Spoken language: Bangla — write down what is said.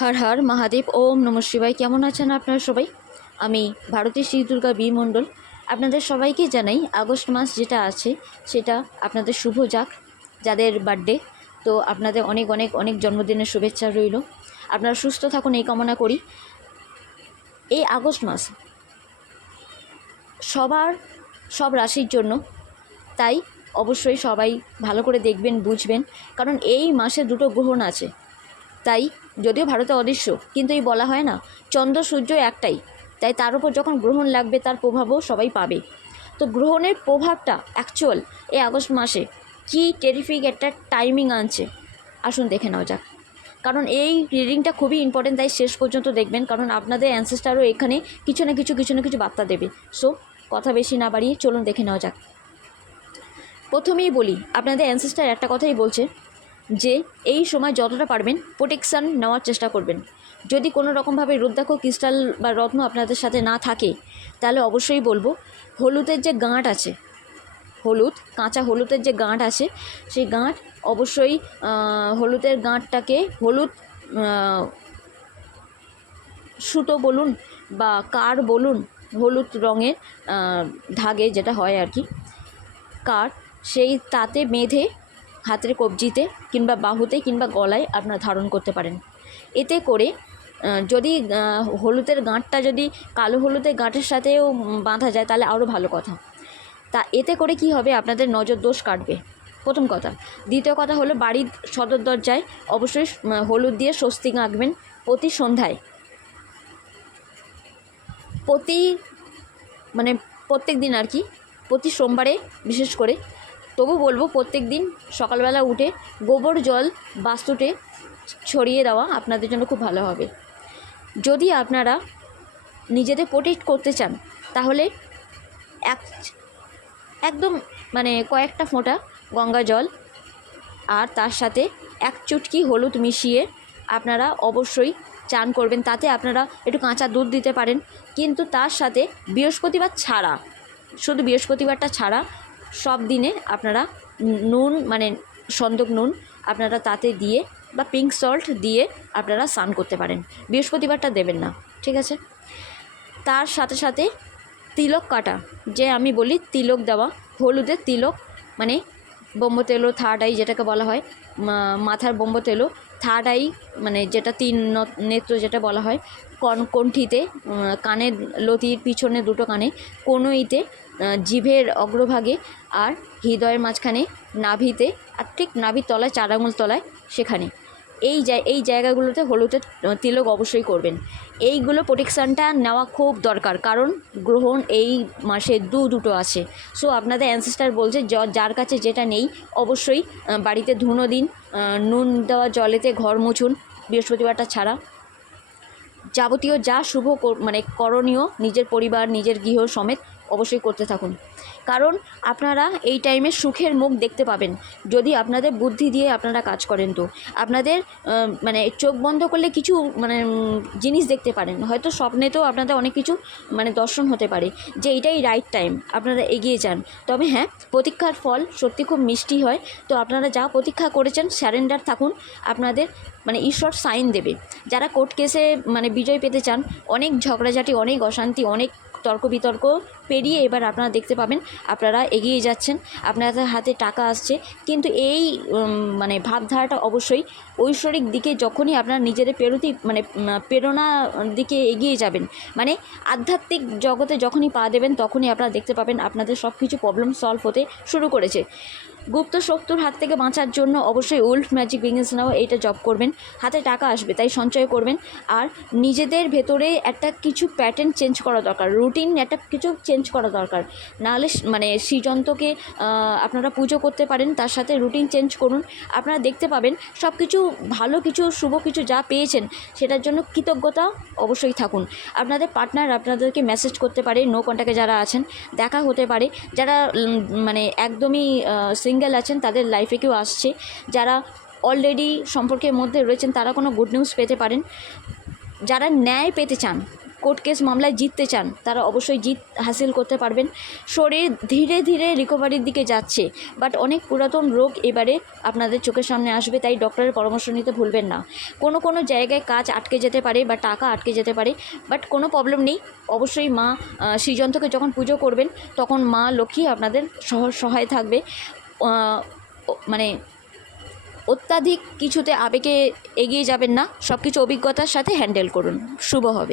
হর হর মহাদেব, ওম নমঃ শিবায়। কেমন আছেন আপনারা সবাই? আমি ভারতী শ্রী দুর্গা বি মণ্ডল আপনাদের সবাইকে জানাই আগস্ট মাস যেটা আছে সেটা আপনাদের শুভ যাক। যাদের বার্থডে, তো আপনাদের অনেক অনেক অনেক জন্মদিনের শুভেচ্ছা রইল। আপনারা সুস্থ থাকুন এই কামনা করি। এই আগস্ট মাস সব রাশির জন্য, তাই অবশ্যই সবাই ভালো করে দেখবেন, বুঝবেন, কারণ এই মাসে দুটো গ্রহণ আছে। তাই যদিও ভারতে অদৃশ্য, কিন্তু এই বলা হয় না চন্দ্র সূর্য একটাই, তাই তার উপর যখন গ্রহণ লাগবে তার প্রভাবও সবাই পাবে। তো গ্রহণের প্রভাবটা অ্যাকচুয়াল এই আগস্ট মাসে কি টেরিফিক একটা টাইমিং আনছে, আসুন দেখে নেওয়া যাক। কারণ এই রিডিংটা খুবই ইম্পর্টেন্ট, তাই শেষ পর্যন্ত দেখবেন, কারণ আপনাদের অ্যানসেস্টারও এখানে কিছু না কিছু বার্তা দেবে। সো কথা বেশি না বাড়িয়ে চলুন দেখে নেওয়া যাক। প্রথমেই বলি, আপনাদের অ্যানসেস্টার একটা কথাই বলছে যে এই সময় যতটা পারবেন প্রোটেকশান নেওয়ার চেষ্টা করবেন। যদি কোনো রকমভাবে রুদ্রাক্ষ ক্রিস্টাল বা রত্ন আপনাদের সাথে না থাকে, তাহলে অবশ্যই বলবো হলুদের যে গাঁট আছে, কাঁচা হলুদের যে গাঁট আছে, সেই গাঁট অবশ্যই হলুদের গাঁটটাকে হলুদ সুতো বলুন বা কার বলুন, হলুদ রঙের ধাগে যেটা হয় আর কি, কার, সেই তাতে বেঁধে হাতের কবজিতে কিংবা বাহুতে কিংবা গলায় আপনারা ধারণ করতে পারেন। এতে করে যদি হলুদের গাঁটটা যদি কালো হলুদের গাঁটের সাথেও বাঁধা যায় তাহলে আরও ভালো কথা। তা এতে করে কি হবে, আপনাদের নজর দোষ কাটবে, প্রথম কথা। দ্বিতীয় কথা হলো, বাড়ির সদর দরজায় অবশ্যই হলুদ দিয়ে স্বস্তিক আঁকবেন প্রতি সন্ধ্যায়, প্রত্যেক দিন আর কি, প্রতি সোমবারে বিশেষ করে। তবু বলবো প্রত্যেক দিন সকালবেলা উঠে গোবর জল বাস্তুতে ছড়িয়ে দেওয়া আপনাদের জন্য খুব ভালো হবে। যদি আপনারা নিজেদের প্রোটেক্ট করতে চান, তাহলে একদম কয়েকটা ফোঁটা গঙ্গা জল আর তার সাথে এক চুটকি হলুদ মিশিয়ে আপনারা অবশ্যই চান করবেন। তাতে আপনারা একটু কাঁচা দুধ দিতে পারেন, কিন্তু তার সাথে বৃহস্পতিবার ছাড়া, শুধু বৃহস্পতিবারটা ছাড়া সব দিনে আপনারা নুন, সন্দক নুন আপনারা তাতে দিয়ে বা পিঙ্ক সল্ট দিয়ে আপনারা স্নান করতে পারেন। বৃহস্পতিবারটা দেবেন না, ঠিক আছে? তার সাথে সাথে তিলক কাটা, যে আমি বলি তিলক দেওয়া, হলুদের তিলক, ব্রহ্মতেলো থার্ড আই যেটাকে বলা হয়, মাথার ব্রহ্মতেলো থার্ড আই, যেটা তিন নেত্র যেটা বলা হয়, কণ্ঠিতে, কানের লতির পিছনে দুটো কানে, কনুইতে, জিভের অগ্রভাগে, আর হৃদয়ের মাঝখানে, নাভিতে, আর ঠিক নাভির তলায় 4 আঙুল তলায়, সেখানে এই জায়গাগুলোতে হলুদের তিলক অবশ্যই করবেন। এইগুলো প্রোটেকশানটা নেওয়া খুব দরকার, কারণ গ্রহণ এই মাসে দুটো আছে। সো আপনাদের অ্যানসেস্টার বলছে যার কাছে যেটা নেই অবশ্যই বাড়িতে ধুনো দিন, নুন দেওয়া জলেতে ঘর মুছুন বৃহস্পতিবারটা ছাড়া। যাবতীয় যা শুভ করণীয় নিজের পরিবার, নিজের গৃহ সমেত অবশ্যই করতে থাকুন, কারণ আপনারা এই টাইমে সুখের মুখ দেখতে পাবেন যদি আপনাদের বুদ্ধি দিয়ে আপনারা কাজ করেন। তো আপনাদের চোখ বন্ধ করলে কিছু জিনিস দেখতে পারেন, হয়তো স্বপ্নেতেও আপনাদের অনেক কিছু দর্শন হতে পারে যে এটাই রাইট টাইম, আপনারা এগিয়ে যান। তবে হ্যাঁ, প্রতীক্ষার ফল সত্যি খুব মিষ্টি হয়। তো আপনারা যা প্রতীক্ষা করেছেন স্যারেন্ডার থাকুন, আপনাদের ঈশ্বর সাইন দেবে। যারা কোর্ট কেসে বিজয় পেতে চান, অনেক ঝগড়াঝাটি, অনেক অশান্তি, অনেক তর্ক বিতর্ক পেরিয়ে এবার আপনারা দেখতে পাবেন আপনারা এগিয়ে যাচ্ছেন, আপনাদের হাতে টাকা আসছে। কিন্তু এই ভাবধারাটা অবশ্যই ঐশ্বরিক দিকে, যখনই আপনারা নিজেদের প্রেরণা দিকে এগিয়ে যাবেন, আধ্যাত্মিক জগতে যখনই পা দেবেন, তখনই আপনারা দেখতে পাবেন আপনাদের সব কিছু প্রবলেম সলভ হতে শুরু করেছে। গুপ্ত শত্রুর হাত থেকে বাঁচার জন্য অবশ্যই উল্ফ ম্যাজিক বিজনেস নাও এইটা জব করবেন, হাতে টাকা আসবে, তাই সঞ্চয় করবেন। আর নিজেদের ভেতরে একটা কিছু প্যাটার্ন চেঞ্জ করা দরকার, রুটিন একটা কিছু চেঞ্জ করা দরকার। নাহলে শ্রীযন্ত্রকে আপনারা পুজো করতে পারেন, তার সাথে রুটিন চেঞ্জ করুন, আপনারা দেখতে পাবেন সব কিছু ভালো কিছু, শুভ কিছু যা পেয়েছেন সেটার জন্য কৃতজ্ঞতা অবশ্যই থাকুন। আপনাদের পার্টনার আপনাদেরকে মেসেজ করতে পারে, নো কন্ট্যাক্টে যারা আছেন, দেখা হতে পারে। যারা একদমই সিঙ্গেল আছেন তাদের লাইফে কেউ আসছে, যারা অলরেডি সম্পর্কের মধ্যে রয়েছেন তারা কোনো গুড নিউজ পেতে পারেন। যারা ন্যায় পেতে চান, কোর্ট কেস মামলায় জিততে চান তারা অবশ্যই জিত হাসিল করতে পারবেন। শরীর ধীরে ধীরে রিকভারির দিকে যাচ্ছে, বাট অনেক পুরাতন রোগ এবারে আপনাদের চোখের সামনে আসবে, তাই ডক্টরের পরামর্শ নিতে ভুলবেন না। কোনো জায়গায় কাজ আটকে যেতে পারে বা টাকা আটকে যেতে পারে, বাট কোনো প্রবলেম নেই। অবশ্যই মা শ্রীযন্ত্রকে যখন পুজো করবেন তখন মা লক্ষ্মী আপনাদের সহায় থাকবে। মানে অত্যাধিক কিছুতে আবেগে এগিয়ে যাবেন না, সব কিছু অভিজ্ঞতার সাথে হ্যান্ডেল করুন। শুভ হবে।